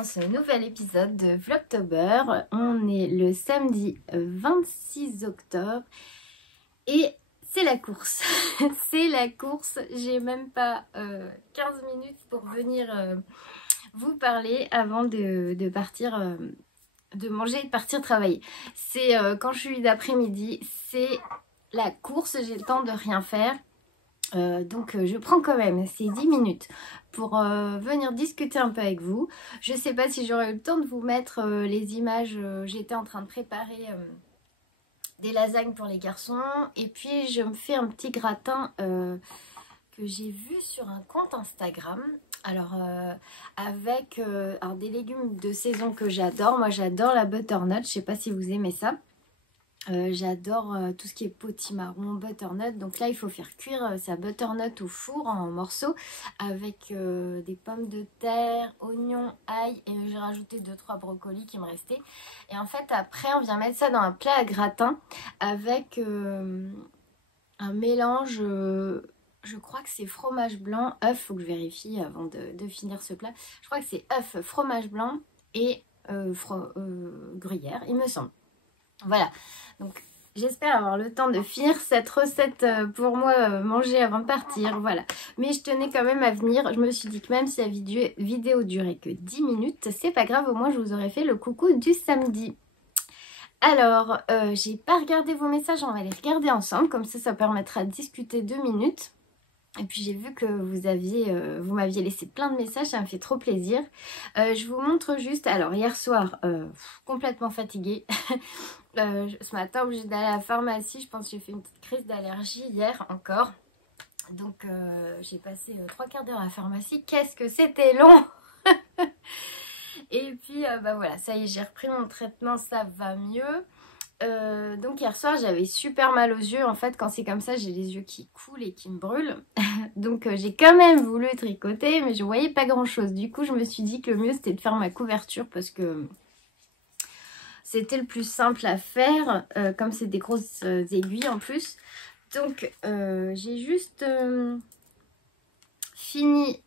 dans ce nouvel épisode de Vlogtober. On est le samedi 26 octobre et c'est la course. C'est la course, j'ai même pas 15 minutes pour venir vous parler avant de partir, de manger et de partir travailler. C'est quand je suis d'après-midi, c'est la course, j'ai le temps de rien faire. Donc je prends quand même ces 10 minutes pour venir discuter un peu avec vous. Je sais pas si j'aurai eu le temps de vous mettre les images. J'étais en train de préparer des lasagnes pour les garçons. Et puis je me fais un petit gratin que j'ai vu sur un compte Instagram. Alors avec alors des légumes de saison que j'adore. Moi j'adore la butternut, je sais pas si vous aimez ça. J'adore tout ce qui est potimarron, butternut. Donc là, il faut faire cuire sa butternut au four en morceaux avec des pommes de terre, oignons, ail et j'ai rajouté 2-3 brocolis qui me restaient. Et en fait, après, on vient mettre ça dans un plat à gratin avec un mélange, je crois que c'est fromage blanc, œuf, faut que je vérifie avant de finir ce plat. Je crois que c'est œuf, fromage blanc et gruyère, il me semble. Voilà, donc j'espère avoir le temps de finir cette recette pour moi manger avant de partir, voilà. Mais je tenais quand même à venir, je me suis dit que même si la vidéo durait que 10 minutes, c'est pas grave, au moins je vous aurais fait le coucou du samedi. Alors, j'ai pas regardé vos messages, on va les regarder ensemble, comme ça permettra de discuter 2 minutes. Et puis j'ai vu que vous m'aviez laissé plein de messages, ça me fait trop plaisir. Je vous montre juste, alors hier soir, complètement fatiguée. Ce matin, obligée d'aller à la pharmacie, je pense que j'ai fait une petite crise d'allergie hier encore. Donc j'ai passé 3 quarts d'heure à la pharmacie, qu'est-ce que c'était long. Et puis bah voilà, ça y est, j'ai repris mon traitement, ça va mieux. Donc hier soir j'avais super mal aux yeux. En fait quand c'est comme ça j'ai les yeux qui coulent et qui me brûlent. Donc j'ai quand même voulu tricoter mais je voyais pas grand chose. Du coup je me suis dit que le mieux c'était de faire ma couverture parce que c'était le plus simple à faire. Comme c'est des grosses aiguilles en plus. Donc j'ai juste fini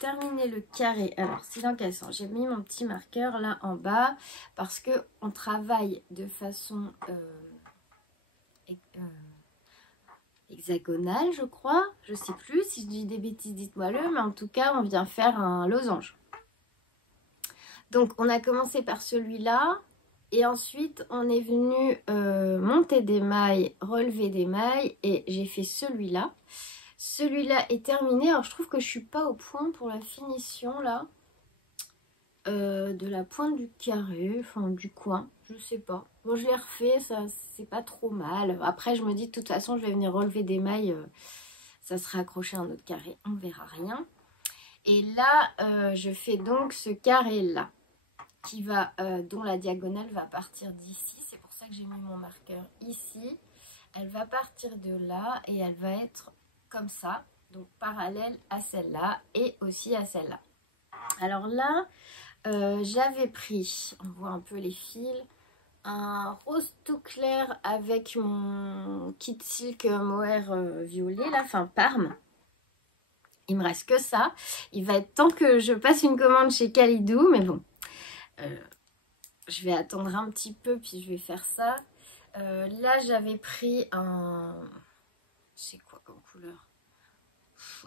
terminer le carré. Alors c'est dans quel sens? J'ai mis mon petit marqueur là en bas parce que on travaille de façon hexagonale, je crois. Je sais plus si je dis des bêtises, dites-moi-le, mais en tout cas on vient faire un losange. Donc on a commencé par celui-là et ensuite on est venu monter des mailles, relever des mailles et j'ai fait celui-là. Celui-là est terminé. Alors je trouve que je suis pas au point pour la finition là. De la pointe du carré, enfin du coin, je sais pas. Bon je l'ai refait, ça c'est pas trop mal. Après je me dis de toute façon je vais venir relever des mailles, ça sera accroché à un autre carré, on verra rien. Et là je fais donc ce carré là, qui va, dont la diagonale va partir d'ici. C'est pour ça que j'ai mis mon marqueur ici. Elle va partir de là et elle va être comme ça, donc parallèle à celle-là et aussi à celle-là. Alors là, j'avais pris, on voit un peu les fils, un rose tout clair avec mon kit silk mohair violet, là, enfin Parme. Il me reste que ça. Il va être temps que je passe une commande chez Kalidou, mais bon, je vais attendre un petit peu puis je vais faire ça. Là, j'avais pris un... C'est quoi comme couleur?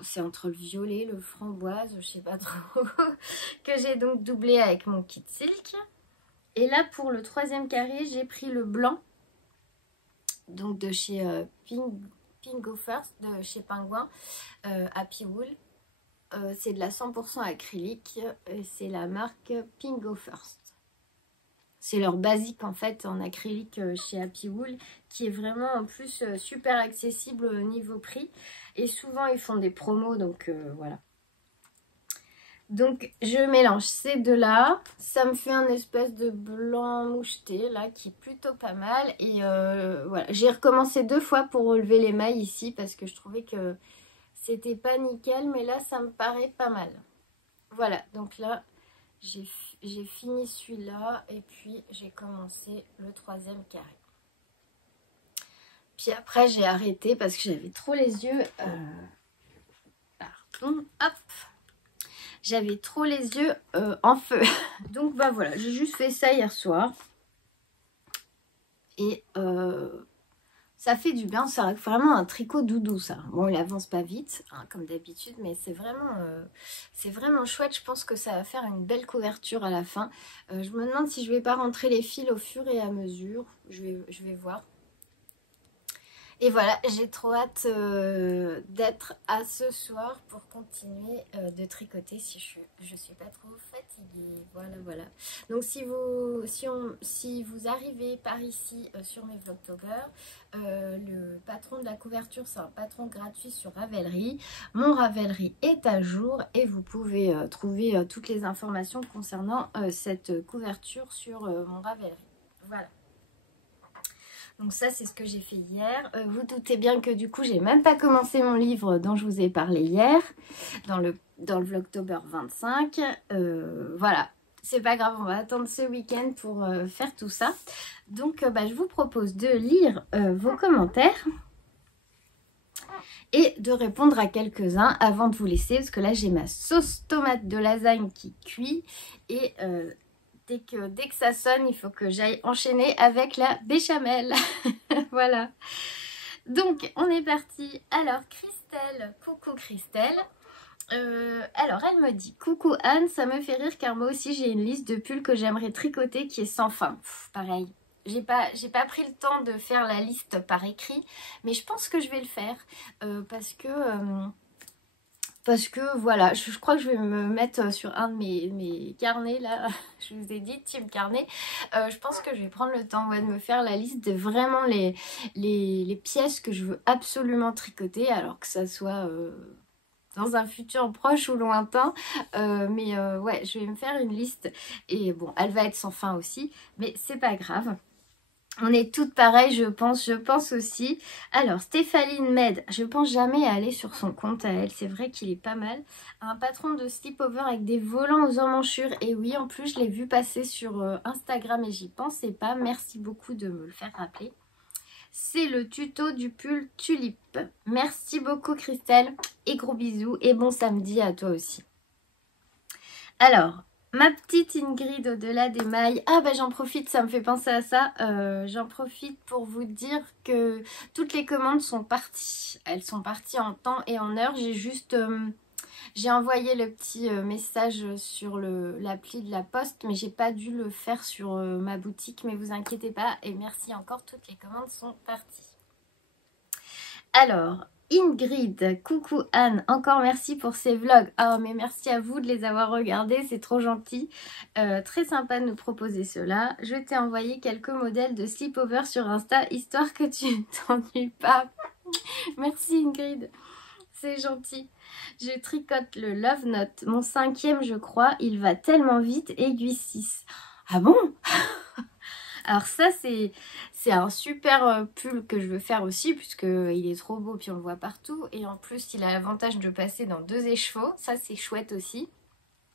C'est entre le violet, le framboise, je sais pas trop, que j'ai donc doublé avec mon kit silk. Et là pour le troisième carré j'ai pris le blanc, donc de chez Pingo First, de chez Pingouin, Happy Wool. C'est de la 100% acrylique, c'est la marque Pingo First. C'est leur basique en fait en acrylique chez Happy Wool, qui est vraiment en plus super accessible au niveau prix. Et souvent ils font des promos, donc voilà. Donc je mélange ces deux là, ça me fait un espèce de blanc moucheté là qui est plutôt pas mal. Et voilà, j'ai recommencé 2 fois pour relever les mailles ici parce que je trouvais que c'était pas nickel, mais là ça me paraît pas mal. Voilà, donc là j'ai fini celui-là et puis j'ai commencé le troisième carré. Puis après j'ai arrêté parce que j'avais trop les yeux. Pardon, hop. j'avais trop les yeux en feu. Donc bah voilà, j'ai juste fait ça hier soir. Et ça fait du bien, c'est vraiment un tricot doudou ça. Bon, il avance pas vite, hein, comme d'habitude, mais c'est vraiment chouette. Je pense que ça va faire une belle couverture à la fin. Je me demande si je vais pas rentrer les fils au fur et à mesure. Je vais voir. Et voilà, j'ai trop hâte d'être à ce soir pour continuer de tricoter si je suis pas trop fatiguée. Voilà, voilà. Donc si vous arrivez par ici sur mes Vlogtober, le patron de la couverture, c'est un patron gratuit sur Ravelry. Mon Ravelry est à jour et vous pouvez trouver toutes les informations concernant cette couverture sur mon Ravelry. Voilà. Donc ça, c'est ce que j'ai fait hier. Vous doutez bien que du coup, j'ai même pas commencé mon livre dont je vous ai parlé hier, dans le Vlogtober 25. Voilà, c'est pas grave, on va attendre ce week-end pour faire tout ça. Donc, je vous propose de lire vos commentaires et de répondre à quelques-uns avant de vous laisser, parce que là, j'ai ma sauce tomate de lasagne qui cuit et... Dès que ça sonne, il faut que j'aille enchaîner avec la béchamel. Voilà. Donc, on est parti. Alors, Christelle. Coucou Christelle. Alors, elle me dit: coucou Anne, ça me fait rire car moi aussi j'ai une liste de pulls que j'aimerais tricoter qui est sans fin. Pareil. J'ai pas pris le temps de faire la liste par écrit, mais je pense que je vais le faire parce que voilà, je crois que je vais me mettre sur un de mes carnets là, je vous ai dit, team carnet. Je pense que je vais prendre le temps de me faire la liste de vraiment les pièces que je veux absolument tricoter, alors que ça soit dans un futur proche ou lointain. Ouais, je vais me faire une liste et bon, elle va être sans fin aussi, mais c'est pas grave. On est toutes pareilles, je pense aussi. Alors, Stéphaline m'aide. Je pense jamais à aller sur son compte à elle. C'est vrai qu'il est pas mal. Un patron de slipover avec des volants aux emmanchures. Et oui, en plus, je l'ai vu passer sur Instagram et j'y pensais pas. Merci beaucoup de me le faire rappeler. C'est le tuto du pull tulipe. Merci beaucoup, Christelle. Et gros bisous. Et bon samedi à toi aussi. Alors... ma petite Ingrid au-delà des mailles. Ah j'en profite, ça me fait penser à ça. J'en profite pour vous dire que toutes les commandes sont parties. Elles sont parties en temps et en heure. J'ai juste... j'ai envoyé le petit message sur l'appli de la poste, mais j'ai pas dû le faire sur ma boutique. Mais vous inquiétez pas et merci encore, toutes les commandes sont parties. Alors... Ingrid, coucou Anne, encore merci pour ces vlogs. Oh mais merci à vous de les avoir regardés, c'est trop gentil. Très sympa de nous proposer cela. Je t'ai envoyé quelques modèles de slipover sur Insta, histoire que tu ne t'ennuies pas. Merci Ingrid, c'est gentil. Je tricote le Love Note, mon 5e je crois, il va tellement vite, aiguille 6. Ah bon? Alors ça, c'est un super pull que je veux faire aussi, puisqu'il est trop beau, puis on le voit partout. Et en plus, il a l'avantage de passer dans 2 écheveaux. Ça, c'est chouette aussi.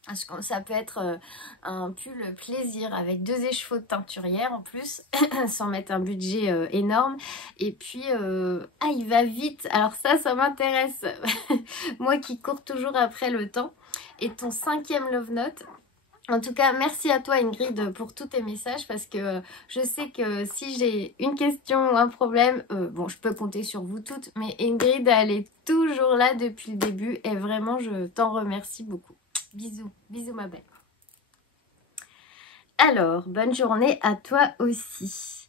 Parce que ça peut être un pull plaisir avec 2 écheveaux de teinturière en plus, sans mettre un budget énorme. Et puis, il va vite. Alors ça m'intéresse. Moi qui cours toujours après le temps. Et ton 5e Love Note... En tout cas, merci à toi Ingrid pour tous tes messages parce que je sais que si j'ai une question ou un problème, bon, je peux compter sur vous toutes, mais Ingrid, elle est toujours là depuis le début et vraiment, je t'en remercie beaucoup. Bisous, bisous ma belle. Alors, bonne journée à toi aussi.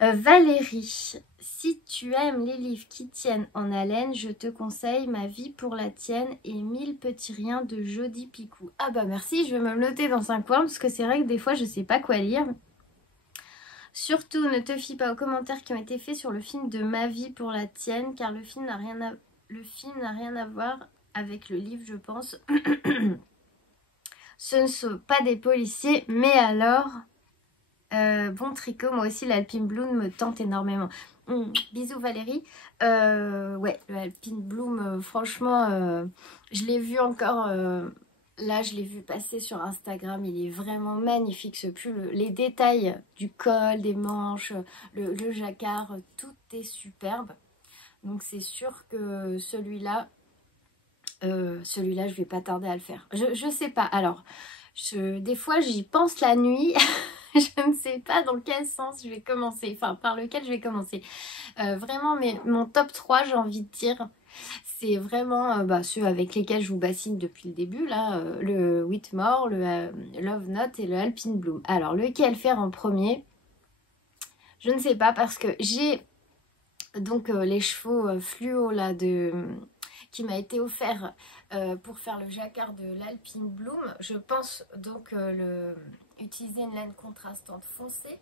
Valérie, si tu aimes les livres qui tiennent en haleine, je te conseille Ma vie pour la tienne et 1000 petits riens de Jodi Picou. Ah merci, je vais me le noter dans un coin parce que c'est vrai que des fois je sais pas quoi lire. Surtout ne te fie pas aux commentaires qui ont été faits sur le film de Ma vie pour la tienne car le film n'a rien à voir avec le livre je pense. Ce ne sont pas des policiers mais alors... bon tricot, moi aussi l'Alpine Bloom me tente énormément. Bisous Valérie. Ouais, le Alpine Bloom, franchement, je l'ai vu encore, là je l'ai vu passer sur Instagram, il est vraiment magnifique ce pull. Les détails du col, des manches, le jacquard, tout est superbe. Donc c'est sûr que celui-là, Celui-là, je vais pas tarder à le faire. Je sais pas. Alors, des fois, j'y pense la nuit. Je ne sais pas dans quel sens je vais commencer. Enfin, par lequel je vais commencer. Vraiment, mais mon top 3, j'ai envie de dire, c'est vraiment ceux avec lesquels je vous bassine depuis le début. Là, le Whitmore, le Love Note et le Alpine Bloom. Alors, lequel faire en premier? Je ne sais pas parce que j'ai donc les chevaux fluo là qui m'a été offert pour faire le jacquard de l'Alpine Bloom. Je pense donc utiliser une laine contrastante foncée.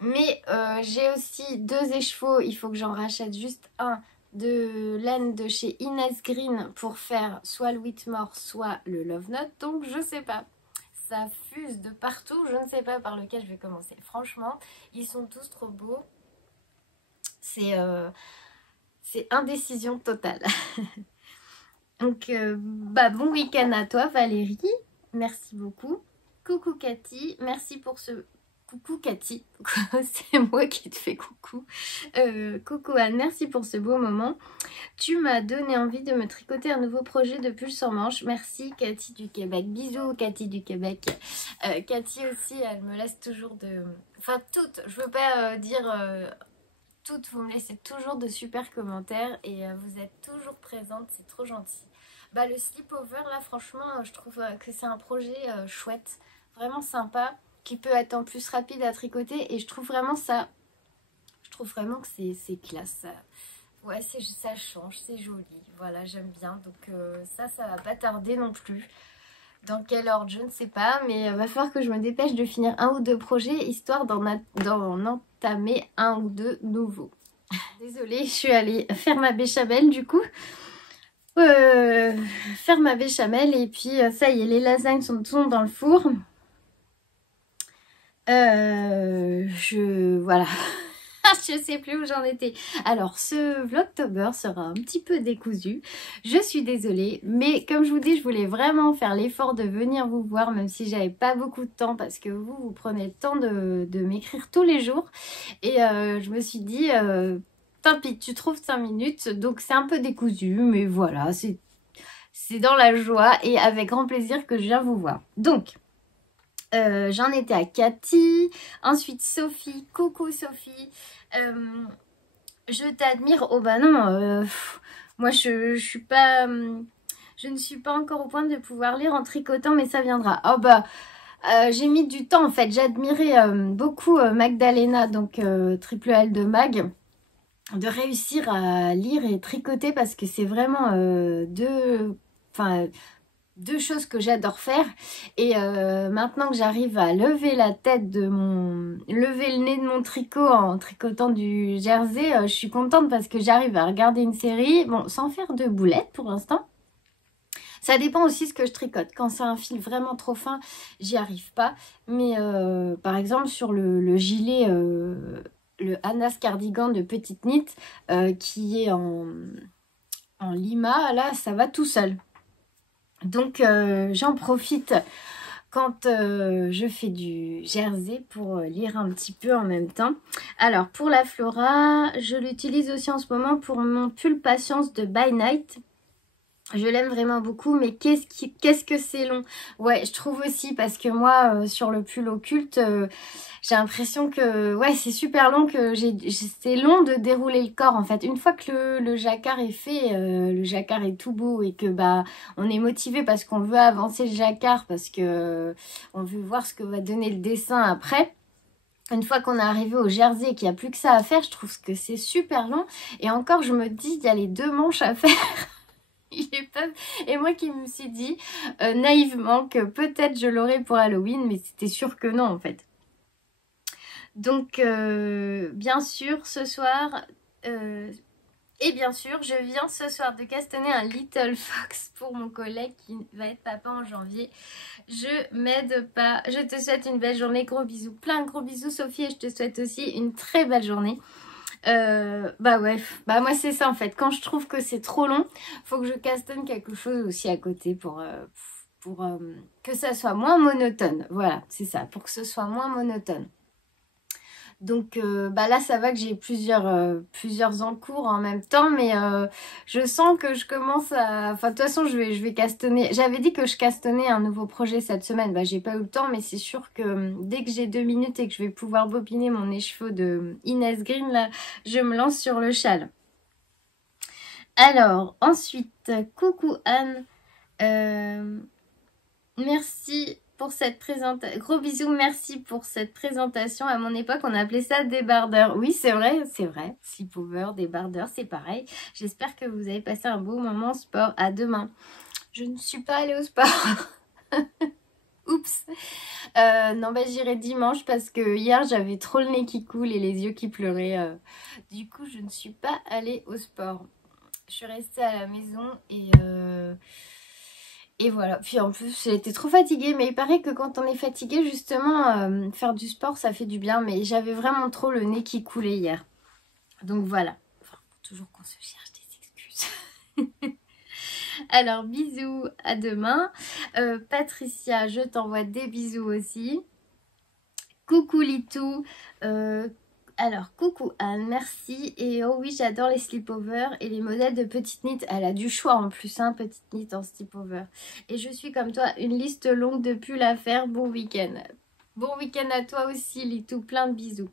Mais j'ai aussi 2 écheveaux, il faut que j'en rachète juste un de laine de chez Inès Green pour faire soit le Whitmore, soit le Love Note. Donc je sais pas, ça fuse de partout, je ne sais pas par lequel je vais commencer. Franchement, ils sont tous trop beaux. C'est indécision totale. Donc bon week-end à toi Valérie, merci beaucoup. Coucou Cathy, merci pour ce... Coucou Cathy, c'est moi qui te fais coucou. Coucou Anne, merci pour ce beau moment. Tu m'as donné envie de me tricoter un nouveau projet de pull sur manche. Merci Cathy du Québec. Bisous Cathy du Québec. Cathy aussi, elle me laisse toujours de... Enfin toutes, je veux pas dire... toutes, vous me laissez toujours de super commentaires et vous êtes toujours présentes, c'est trop gentil. Bah, le sleepover, là, franchement, je trouve que c'est un projet chouette, vraiment sympa, qui peut être en plus rapide à tricoter et je trouve vraiment ça, je trouve vraiment que c'est classe. Ouais, ça change, c'est joli, voilà, j'aime bien. Donc ça va pas tarder non plus. Dans quel ordre, je ne sais pas, mais va falloir que je me dépêche de finir 1 ou 2 projets, histoire d'en entamer 1 ou 2 nouveaux. Désolée, je suis allée faire ma béchamel du coup. Faire ma béchamel et puis ça y est, les lasagnes sont dans le four. Voilà. Je sais plus où j'en étais. Alors, ce Vlogtober sera un petit peu décousu. Je suis désolée, mais comme je vous dis, je voulais vraiment faire l'effort de venir vous voir, même si j'avais pas beaucoup de temps, parce que vous prenez le temps de m'écrire tous les jours. Et je me suis dit, tant pis, tu trouves 5 minutes, donc c'est un peu décousu, mais voilà, c'est dans la joie et avec grand plaisir que je viens vous voir. Donc... j'en étais à Cathy, ensuite Sophie, coucou Sophie, je t'admire, oh bah non, moi je suis pas, je ne suis pas encore au point de pouvoir lire en tricotant mais ça viendra. Oh bah j'ai mis du temps en fait, j'admirais beaucoup Magdalena, donc triple L de Mag, de réussir à lire et tricoter parce que c'est vraiment deux choses que j'adore faire et maintenant que j'arrive à lever la tête lever le nez de mon tricot en tricotant du jersey, je suis contente parce que j'arrive à regarder une série, bon sans faire de boulettes pour l'instant. Ça dépend aussi ce que je tricote. Quand c'est un fil vraiment trop fin, j'y arrive pas. Mais par exemple sur le gilet, le Anas Cardigan de Petite Knit qui est en lima, là ça va tout seul. Donc j'en profite quand je fais du jersey pour lire un petit peu en même temps. Alors pour la Flora, je l'utilise aussi en ce moment pour mon pull Patience de By Night. Je l'aime vraiment beaucoup, mais qu'est-ce que c'est long. Ouais, je trouve aussi, parce que moi, sur le pull occulte, j'ai l'impression que ouais, c'est super long, que c'est long de dérouler le corps en fait. Une fois que le jacquard est fait, le jacquard est tout beau et que bah on est motivé parce qu'on veut avancer le jacquard, parce que on veut voir ce que va donner le dessin après. Une fois qu'on est arrivé au jersey et qu'il n'y a plus que ça à faire, je trouve que c'est super long. Et encore, je me dis, il y a les 2 manches à faire. Et moi qui me suis dit naïvement que peut-être je l'aurais pour Halloween, mais c'était sûr que non en fait. Donc bien sûr ce soir, et bien sûr je viens ce soir de castonner un Little Fox pour mon collègue qui va être papa en janvier. Je m'aide pas. Je te souhaite une belle journée, gros bisous, plein de gros bisous Sophie, et je te souhaite aussi une très belle journée. Bah ouais, bah moi c'est ça en fait, quand je trouve que c'est trop long, faut que je castonne quelque chose aussi à côté pour que ça soit moins monotone, voilà, c'est ça, pour que ce soit moins monotone. Donc bah là ça va que j'ai plusieurs en cours en même temps, mais je sens que je commence à... Enfin de toute façon je vais castonner. J'avais dit que je castonnais un nouveau projet cette semaine, bah j'ai pas eu le temps, mais c'est sûr que dès que j'ai 2 minutes et que je vais pouvoir bobiner mon écheveau de Inès Green, là je me lance sur le châle. Alors ensuite, coucou Anne, merci pour cette présentation. Gros bisous, merci pour cette présentation. À mon époque, on appelait ça débardeur. Oui, c'est vrai, c'est vrai. Sleepover, débardeur, c'est pareil. J'espère que vous avez passé un beau moment au sport. À demain. Je ne suis pas allée au sport. Oups. Non, bah j'irai dimanche parce que hier, j'avais trop le nez qui coule et les yeux qui pleuraient. Du coup, je ne suis pas allée au sport. Je suis restée à la maison et voilà. Puis en plus, j'étais trop fatiguée. Mais il paraît que quand on est fatigué, justement, faire du sport, ça fait du bien. Mais j'avais vraiment trop le nez qui coulait hier. Donc voilà. Enfin, toujours qu'on se cherche des excuses. Alors, bisous, à demain. Patricia, je t'envoie des bisous aussi. Coucou Litou. Alors, coucou Anne, merci. Et oh oui, j'adore les sleepovers et les modèles de Petite Knit. Elle a du choix en plus, hein, Petite Knit en sleepover. Et je suis comme toi, une liste longue de pulls à faire. Bon week-end. Bon week-end à toi aussi, Litou. Plein de bisous.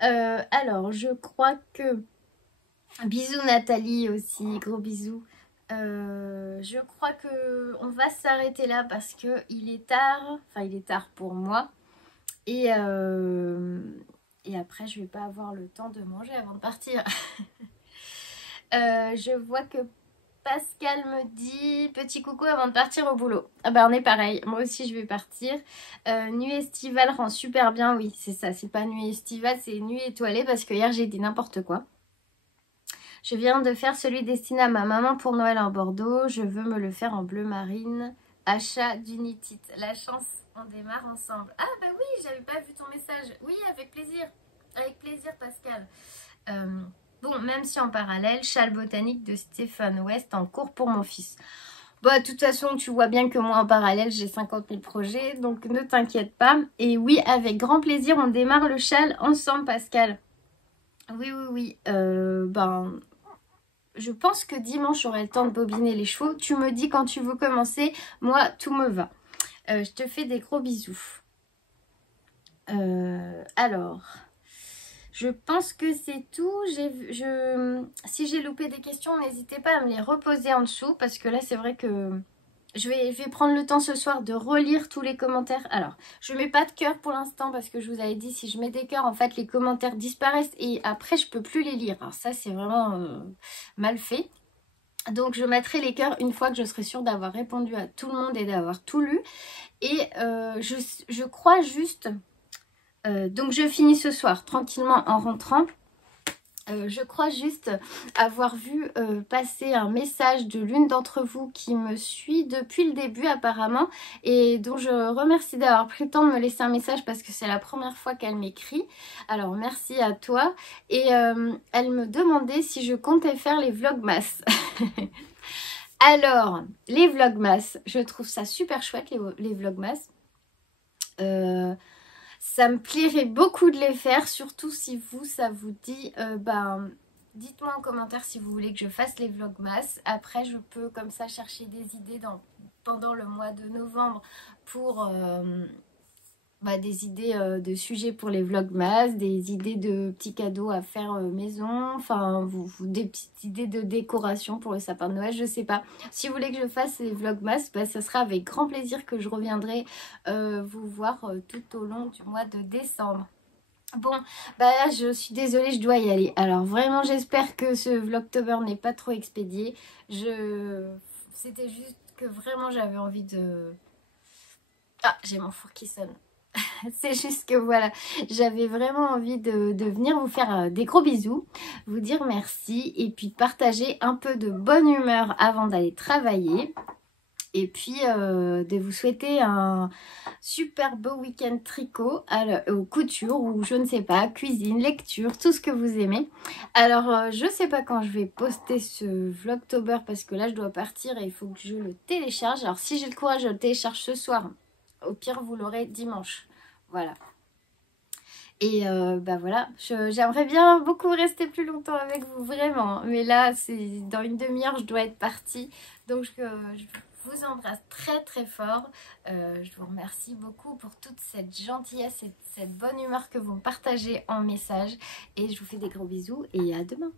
Alors, je crois que... Bisous Nathalie aussi, gros bisous. Je crois que on va s'arrêter là parce que il est tard. Enfin, il est tard pour moi. Et après, je vais pas avoir le temps de manger avant de partir. Je vois que Pascal me dit petit coucou avant de partir au boulot. Ah bah on est pareil, moi aussi je vais partir. Nuit estivale rend super bien, oui c'est ça, c'est pas nuit estivale, c'est nuit étoilée parce que hier j'ai dit n'importe quoi. Je viens de faire celui destiné à ma maman pour Noël en Bordeaux, je veux me le faire en bleu marine. Achat d'Unitit, la chance, on démarre ensemble. Ah bah oui, j'avais pas vu ton message. Oui, avec plaisir Pascal. Bon, même si en parallèle, châle botanique de Stéphane West en cours pour mon fils. Bah, de toute façon, tu vois bien que moi, en parallèle, j'ai 50 000 projets, donc ne t'inquiète pas. Et oui, avec grand plaisir, on démarre le châle ensemble, Pascal. Oui, oui, oui. Ben, je pense que dimanche, j'aurai le temps de bobiner les chevaux. Tu me dis quand tu veux commencer. Moi, tout me va. Je te fais des gros bisous. Alors... Je pense que c'est tout. Si j'ai loupé des questions, n'hésitez pas à me les reposer en dessous. Parce que là, c'est vrai que je vais prendre le temps ce soir de relire tous les commentaires. Alors, je ne mets pas de cœur pour l'instant parce que je vous avais dit, si je mets des cœurs, en fait, les commentaires disparaissent. Et après, je ne peux plus les lire. Alors ça, c'est vraiment mal fait. Donc, je mettrai les cœurs une fois que je serai sûre d'avoir répondu à tout le monde et d'avoir tout lu. Et je crois juste... donc je finis ce soir tranquillement en rentrant. Je crois juste avoir vu passer un message de l'une d'entre vous qui me suit depuis le début apparemment et dont je remercie d'avoir pris le temps de me laisser un message parce que c'est la première fois qu'elle m'écrit. Alors merci à toi. Et elle me demandait si je comptais faire les vlogmas. Alors, les vlogmas, je trouve ça super chouette les vlogmas. Ça me plairait beaucoup de les faire, surtout si ça vous dit, dites-moi en commentaire si vous voulez que je fasse les vlogmas. Après, je peux comme ça chercher des idées pendant le mois de novembre pour des idées de sujets pour les vlogmas, des idées de petits cadeaux à faire maison, enfin des petites idées de décoration pour le sapin de Noël, je sais pas. Si vous voulez que je fasse les vlogmas, ça sera avec grand plaisir que je reviendrai vous voir tout au long du mois de décembre. Bon, là je suis désolée, je dois y aller. Alors vraiment j'espère que ce vlogtober n'est pas trop expédié. C'était juste que vraiment j'avais envie de... Ah, j'ai mon four qui sonne. C'est juste que voilà, j'avais vraiment envie de venir vous faire des gros bisous, vous dire merci et puis de partager un peu de bonne humeur avant d'aller travailler. Et puis de vous souhaiter un super beau week-end tricot aux coutures ou je ne sais pas, cuisine, lecture, tout ce que vous aimez. Alors je ne sais pas quand je vais poster ce vlogtober parce que là je dois partir et il faut que je le télécharge. Alors si j'ai le courage, je le télécharge ce soir. Au pire, vous l'aurez dimanche. Voilà. Et bah voilà, j'aimerais bien beaucoup rester plus longtemps avec vous, vraiment. Mais là, c'est dans une demi-heure, je dois être partie. Donc je vous embrasse très très fort. Je vous remercie beaucoup pour toute cette gentillesse et cette bonne humeur que vous me partagez en message. Et je vous fais des gros bisous et à demain.